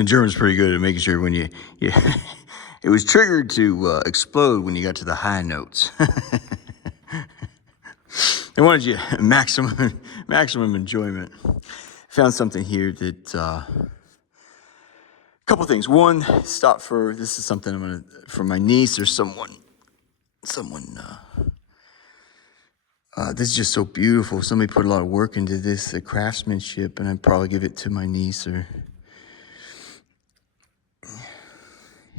And German's pretty good at making sure when you it was triggered to explode when you got to the high notes. They wanted you maximum enjoyment. Found something here that couple things. One, stop for this is something I'm gonna for my niece or someone. This is just so beautiful. Somebody put a lot of work into this, the craftsmanship, and I'd probably give it to my niece or.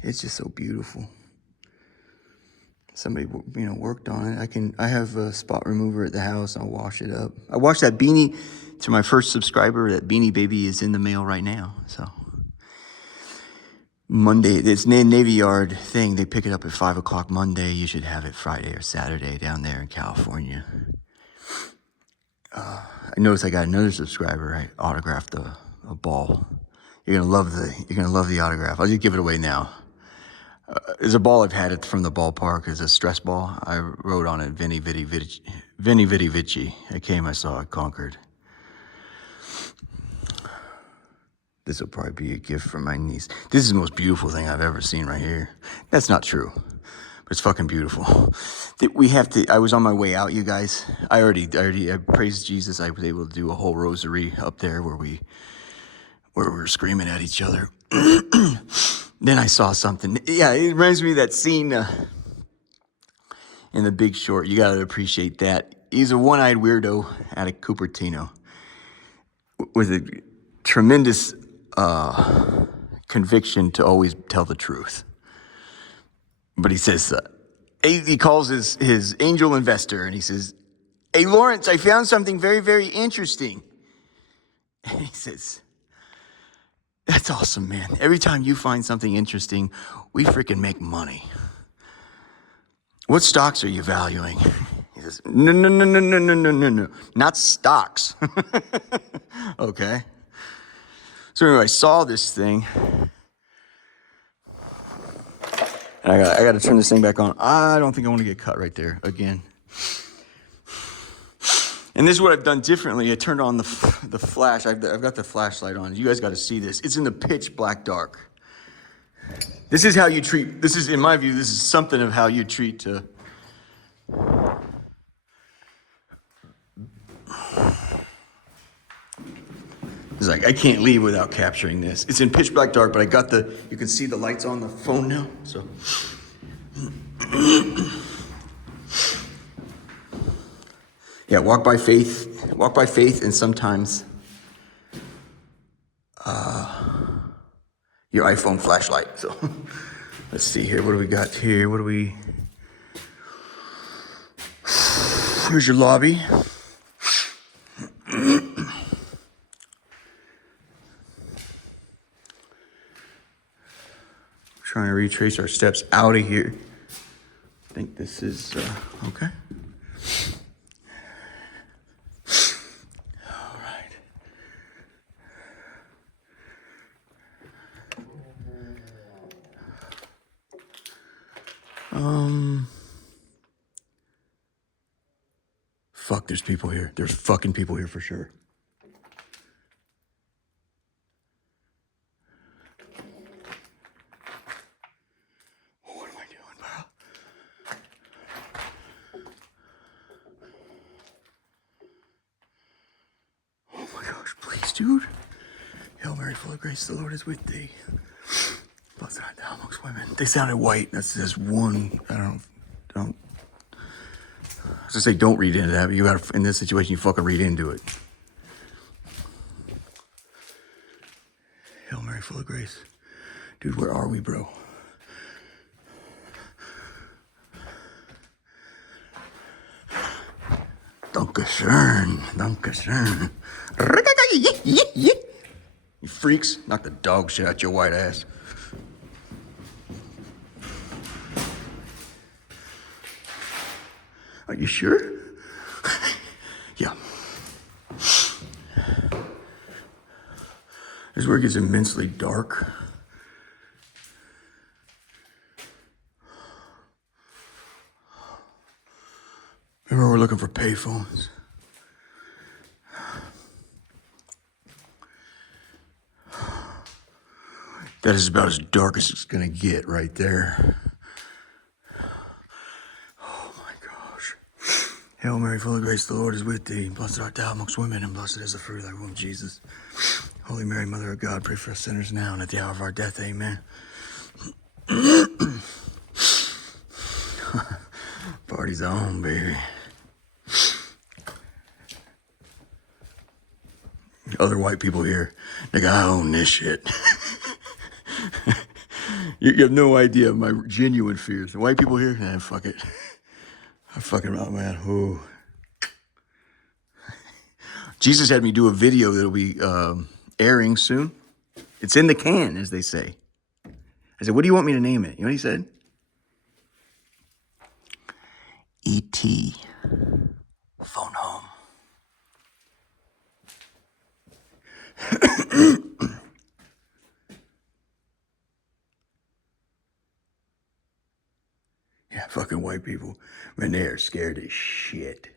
It's just so beautiful. Somebody, worked on it. I have a spot remover at the house. I'll wash it up. I washed that beanie to my first subscriber. That Beanie Baby is in the mail right now. So Monday, it's Navy Yard thing. They pick it up at 5 o'clock Monday. You should have it Friday or Saturday down there in California. I noticed I got another subscriber. I autographed a ball. You're gonna love the autograph. I'll just give it away now. It's a ball I've had it from the ballpark. It's a stress ball. I wrote on it, Veni Vidi Vici. I came, I saw, I conquered. This will probably be a gift from my niece. This is the most beautiful thing I've ever seen right here. That's not true, but it's fucking beautiful. I was on my way out, you guys. I praised Jesus. I was able to do a whole rosary up there where we were screaming at each other. Then I saw something. Yeah, it reminds me of that scene in The Big Short. You got to appreciate that. He's a one-eyed weirdo out of Cupertino with a tremendous conviction to always tell the truth. But he says, he calls his angel investor, and he says, "Hey, Lawrence, I found something very, very interesting." And he says, "That's awesome, man. Every time you find something interesting, we freaking make money. What stocks are you valuing?" He says, No. Not stocks." Okay. So anyway, I saw this thing. And I got to turn this thing back on. I don't think I want to get cut right there again. And this is what I've done differently. I turned on the flash. I've got the flashlight on. You guys got to see this. It's in the pitch black dark. This is how you treat. This is, in my view, this is something of how you treat. It's like I can't leave without capturing this. It's in pitch black dark, but I got you can see the lights on the phone now. So. Yeah, walk by faith, and sometimes your iPhone flashlight. So let's see here. What do we got here? Here's your lobby. Trying to retrace our steps out of here. I think this is okay. Fuck, there's people here. There's fucking people here for sure. What am I doing, bro? Oh my gosh, please, dude. Hail Mary, full of grace, the Lord is with thee. Blessed art thou amongst women. They sounded white. That's just one. I don't. I was gonna say don't read into that, but you gotta, in this situation, you fucking read into it. Hail Mary, full of grace. Dude, where are we, bro? Dankeschön. You freaks, knock the dog shit out your white ass. Are you sure? Yeah. This is where it gets immensely dark. Remember, we're looking for payphones. That is about as dark as it's gonna get right there. Oh my gosh. Hail Mary, full of grace, the Lord is with thee. Blessed art thou amongst women, and blessed is the fruit of thy womb, Jesus. Holy Mary, Mother of God, pray for us sinners now and at the hour of our death. Amen. Party's on, baby. Other white people here, like, I own this shit. You have no idea of my genuine fears. The white people here, fuck it. I fucking out, man. Ooh. Jesus had me do a video that'll be airing soon. It's in the can, as they say. I said, what do you want me to name it? You know what he said? E.T. Phone home. Yeah, fucking white people. Man, they are scared as shit.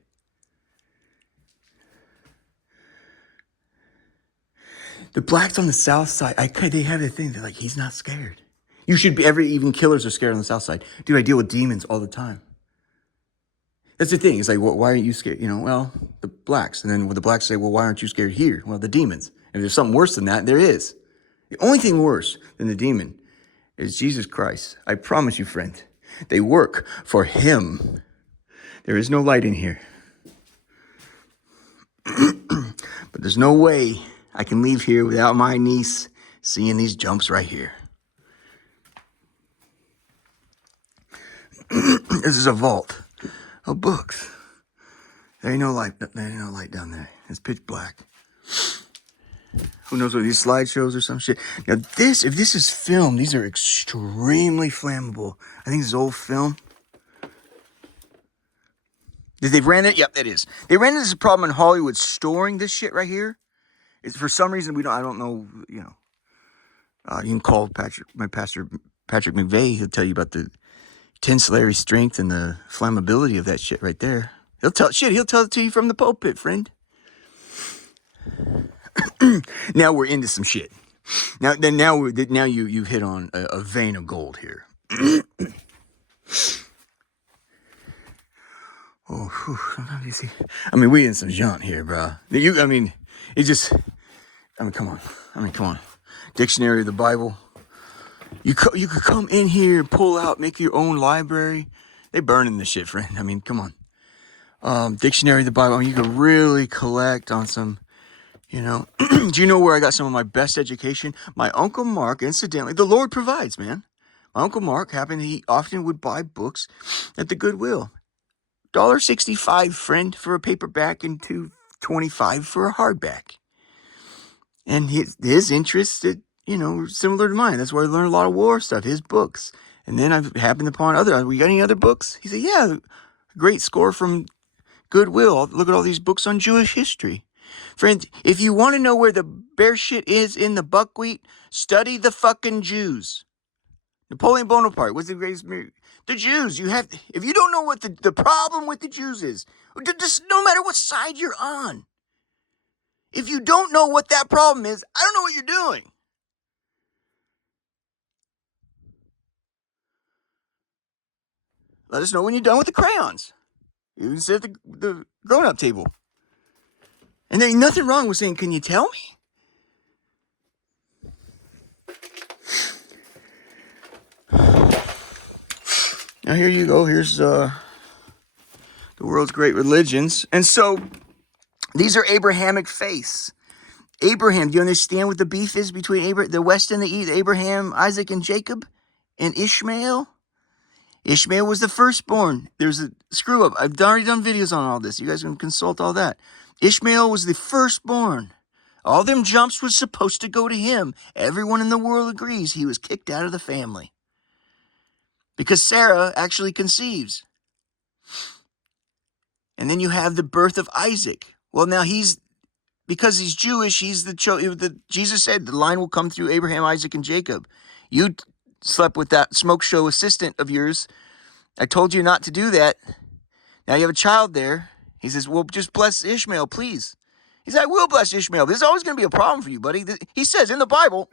The blacks on the south side, they have a thing. They're like, he's not scared. You should be, even killers are scared on the south side. Dude, I deal with demons all the time. That's the thing. It's like, well, why aren't you scared? You know, well, the blacks. And then when the blacks say, well, why aren't you scared here? Well, the demons. And if there's something worse than that, there is. The only thing worse than the demon is Jesus Christ. I promise you, friend. They work for him. There is no light in here. But there's no way I can leave here without my niece seeing these jumps right here. This is a vault of books. There ain't no light. There ain't no light down there. It's pitch black. Who knows what these slideshows or some shit. Now if this is film, these are extremely flammable. I think this is old film. Did they ran it? Yep, that is. They ran into this problem in Hollywood storing this shit right here. It's for some reason I don't know, you know. You can call my pastor Patrick McVeigh. He'll tell you about the tensillary strength and the flammability of that shit right there. He'll tell it to you from the pulpit, friend. Now we're into some shit. Now you've hit on a vein of gold here. Oh, whew, you see. I mean, we in some jaunt here, bro. Come on. Dictionary of the Bible. You could come in here, pull out, make your own library. They burning this shit, friend. I mean, come on. Dictionary of the Bible. I mean, you could really collect on some, you know. Do you know where I got some of my best education? My Uncle Mark, incidentally, the Lord provides, man. My Uncle Mark he often would buy books at the Goodwill. $1.65, friend, for a paperback and $2.25 for a hardback. And his interests, were similar to mine. That's where I learned a lot of war stuff, his books. And then I've happened upon we got any other books? He said, yeah, great score from Goodwill. Look at all these books on Jewish history. Friend, if you want to know where the bear shit is in the buckwheat, study the fucking Jews. Napoleon Bonaparte was the greatest. The Jews, if you don't know what the problem with the Jews is, just no matter what side you're on, if you don't know what that problem is, I don't know what you're doing. Let us know when you're done with the crayons. You can sit at the grown-up table. And there ain't nothing wrong with saying, can you tell me? Now here you go. Here's the world's great religions. And so these are Abrahamic faiths. Abraham, do you understand what the beef is between the West and the East? Abraham, Isaac, and Jacob, and Ishmael? Ishmael was the firstborn. There's a screw up. I've already done videos on all this. You guys can consult all that. Ishmael was the firstborn. All them jumps was supposed to go to him. Everyone in the world agrees he was kicked out of the family. Because Sarah actually conceives. And then you have the birth of Isaac. Well, now because he's Jewish, Jesus said the line will come through Abraham, Isaac, and Jacob. You slept with that smoke show assistant of yours. I told you not to do that. Now you have a child there. He says, well, just bless Ishmael, please. He said, I will bless Ishmael. This is always going to be a problem for you, buddy. He says in the Bible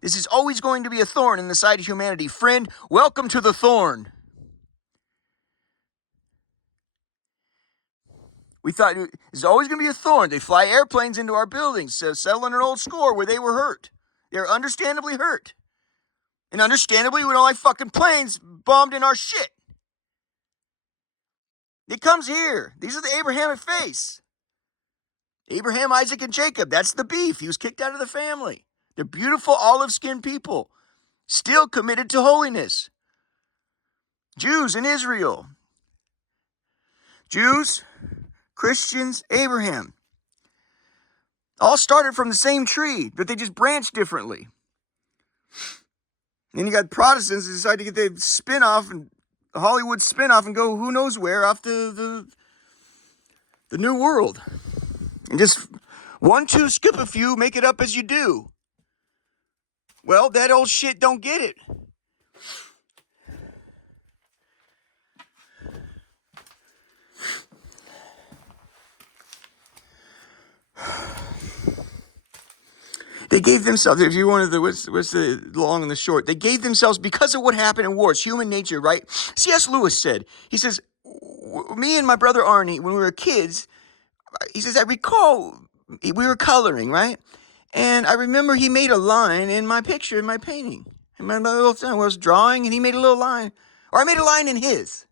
This is always going to be a thorn in the side of humanity. Friend, welcome to the thorn. We thought it's always going to be a thorn. They fly airplanes into our buildings, settling an old score where they were hurt. They're understandably hurt. And understandably, we don't like fucking planes bombed in our shit. It comes here. These are the Abrahamic face. Abraham, Isaac, and Jacob. That's the beef. He was kicked out of the family. They're beautiful olive-skinned people, still committed to holiness. Jews in Israel. Jews, Christians, Abraham. All started from the same tree, but they just branched differently. And then you got Protestants who decide to get the spin-off, and the Hollywood spin-off, and go who knows where off the new world. And just 1, 2, skip a few, make it up as you do. Well, that old shit don't get it. They gave themselves, if you wanted the, what's the long and the short, they gave themselves because of what happened in war. It's human nature, right? C.S. Lewis said, he says, me and my brother Arnie, when we were kids, he says, I recall we were coloring, right? And I remember he made a line in my picture, in my painting. And my little son was drawing, and he made a little line. Or I made a line in his.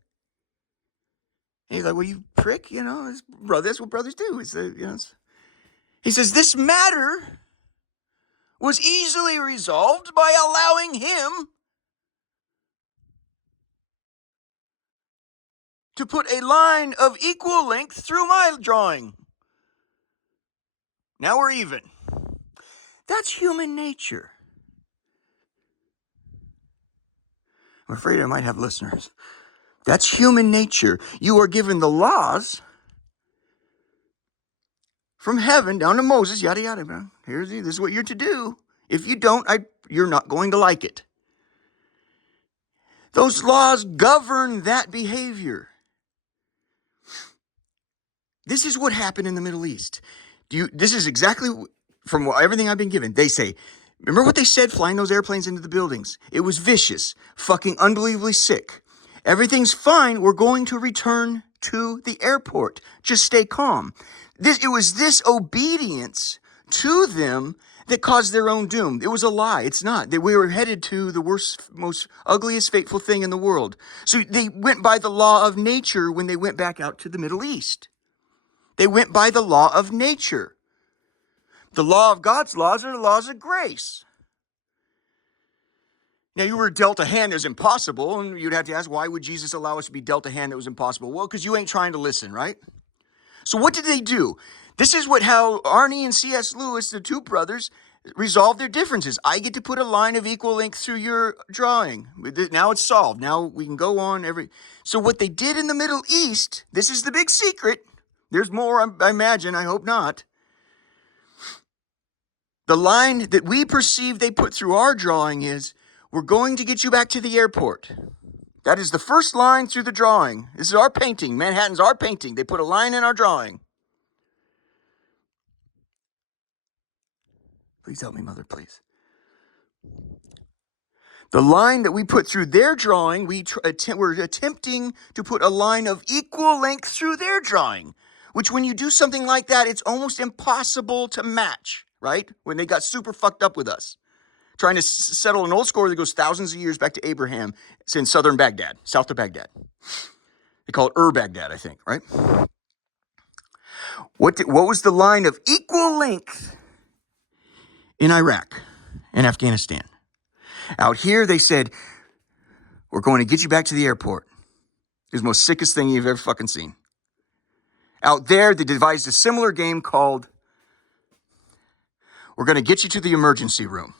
And he's like, well, you prick, that's what brothers do. He says, this matter was easily resolved by allowing him to put a line of equal length through my drawing. Now we're even. That's human nature. I'm afraid I might have listeners. That's human nature. You are given the laws from heaven down to Moses, yada, yada, man. This is what you're to do. If you don't, you're not going to like it. Those laws govern that behavior. This is what happened in the Middle East. This is exactly from everything I've been given. They say, remember what they said flying those airplanes into the buildings? It was vicious, fucking unbelievably sick. Everything's fine. We're going to return to the airport. Just stay calm. It was disobedience to them that caused their own doom. It was a lie. It's not. We were headed to the worst, most ugliest, fateful thing in the world. So they went by the law of nature when they went back out to the Middle East. They went by the law of nature. The law of God's laws are the laws of grace. Now, you were dealt a hand that was impossible, and you'd have to ask, why would Jesus allow us to be dealt a hand that was impossible? Well, because you ain't trying to listen, right? So what did they do? This is how Arnie and C.S. Lewis, the two brothers, resolved their differences. I get to put a line of equal length through your drawing. Now it's solved. Now we can go on. So what they did in the Middle East, this is the big secret. There's more, I imagine. I hope not. The line that we perceive they put through our drawing is, we're going to get you back to the airport. That is the first line through the drawing. This is our painting. Manhattan's our painting. They put a line in our drawing. Please help me, Mother, please. The line that we put through their drawing, we're attempting to put a line of equal length through their drawing, which when you do something like that, it's almost impossible to match, right? When they got super fucked up with us. Trying to settle an old score that goes thousands of years back to Abraham. It's in southern Baghdad, south of Baghdad. They call it Baghdad, I think, right? What was the line of equal length in Iraq and Afghanistan? Out here, they said, we're going to get you back to the airport. It's the most sickest thing you've ever fucking seen. Out there, they devised a similar game called, we're going to get you to the emergency room.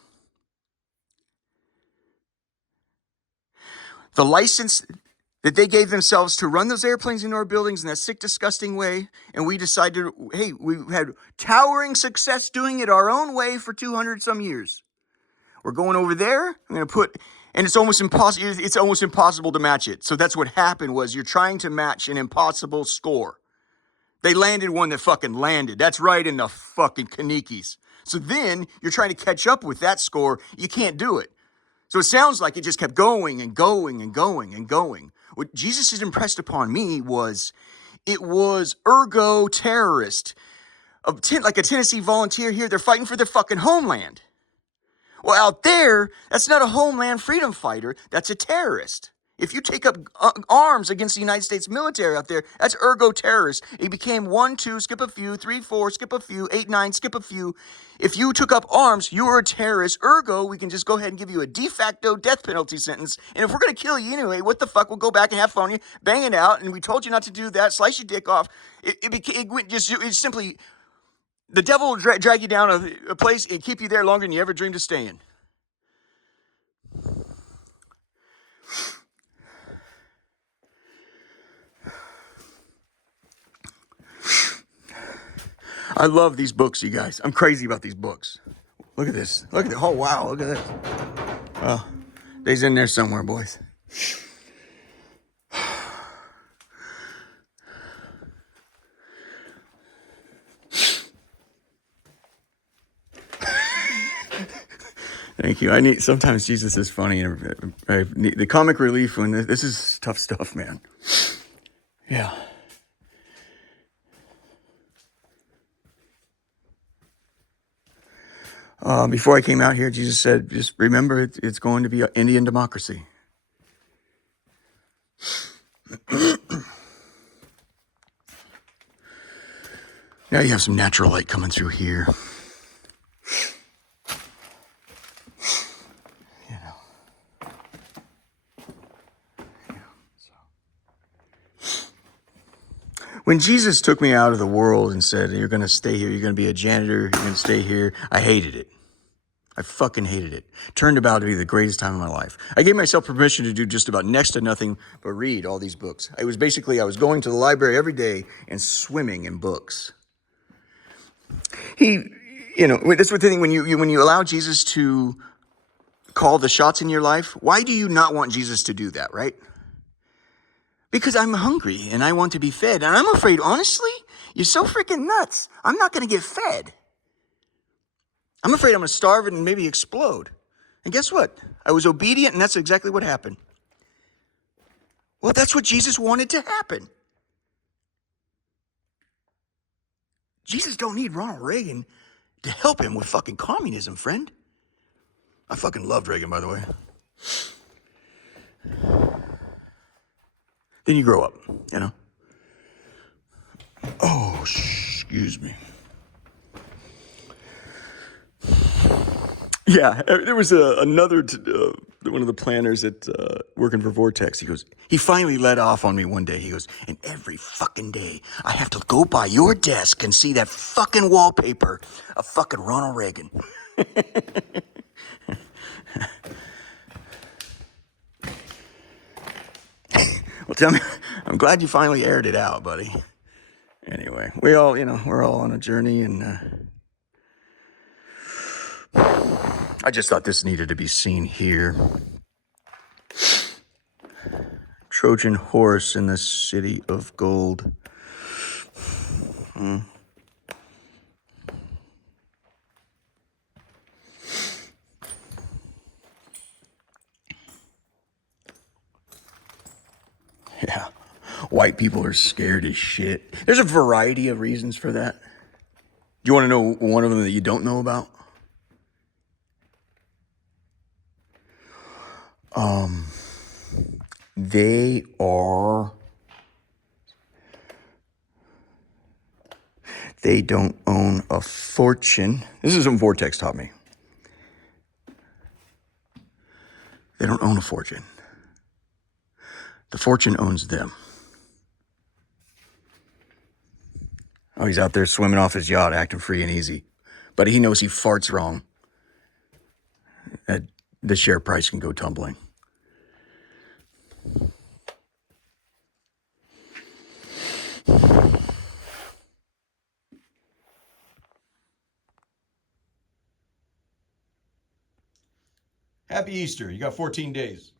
The license that they gave themselves to run those airplanes into our buildings in that sick, disgusting way, and we decided, hey, we had towering success doing it our own way for 200 some years. We're going over there. I'm going to and it's almost impossible. It's almost impossible to match it. So that's what happened was you're trying to match an impossible score. They landed one that fucking landed. That's right, in the fucking Kanikis. So then you're trying to catch up with that score. You can't do it. So it sounds like it just kept going and going and going and going. What Jesus has impressed upon me was it was ergo terrorist. Like a Tennessee volunteer here, they're fighting for their fucking homeland. Well, out there, that's not a homeland freedom fighter. That's a terrorist. If you take up arms against the United States military out there, that's ergo terrorist. It became 1, 2, skip a few, 3, 4, skip a few, 8, 9, skip a few. If you took up arms, you were a terrorist. Ergo, we can just go ahead and give you a de facto death penalty sentence. And if we're going to kill you anyway, what the fuck? We'll go back and have fun you, bang it out. And we told you not to do that. Slice your dick off. It's simply, the devil will drag you down a place and keep you there longer than you ever dreamed of staying. I love these books, you guys. I'm crazy about these books. Look at this. Look at it. Oh, wow. Look at this. Oh, they's in there somewhere, boys. Thank you. Sometimes Jesus is funny. And I need the comic relief when this is tough stuff, man. Yeah. Before I came out here, Jesus said, just remember it's going to be an Indian democracy. Now you have some natural light coming through here. When Jesus took me out of the world and said, you're going to stay here, you're going to be a janitor, you're going to stay here, I hated it. I fucking hated it. Turned out to be the greatest time of my life. I gave myself permission to do just about next to nothing but read all these books. I was going to the library every day and swimming in books. That's the thing, when you allow Jesus to call the shots in your life, why do you not want Jesus to do that, right? Because I'm hungry and I want to be fed. And I'm afraid, honestly, you're so freaking nuts. I'm not going to get fed. I'm afraid I'm going to starve and maybe explode. And guess what? I was obedient, and that's exactly what happened. Well, that's what Jesus wanted to happen. Jesus don't need Ronald Reagan to help him with fucking communism, friend. I fucking loved Reagan, by the way. Then you grow up, you know. Oh, excuse me. Yeah, there was another one of the planners at working for Vortex. He finally let off on me one day. He goes, and every fucking day I have to go by your desk and see that fucking wallpaper of fucking Ronald Reagan. Well, tell me, I'm glad you finally aired it out, buddy. Anyway, we're all on a journey, and I just thought this needed to be seen here. Trojan horse in the city of gold. Yeah. White people are scared as shit. There's a variety of reasons for that. Do you want to know one of them that you don't know about? They don't own a fortune. This is what Vortex taught me. They don't own a fortune. The fortune owns them. Oh, he's out there swimming off his yacht, acting free and easy. But he knows he farts wrong. The share price can go tumbling. Happy Easter. You got 14 days.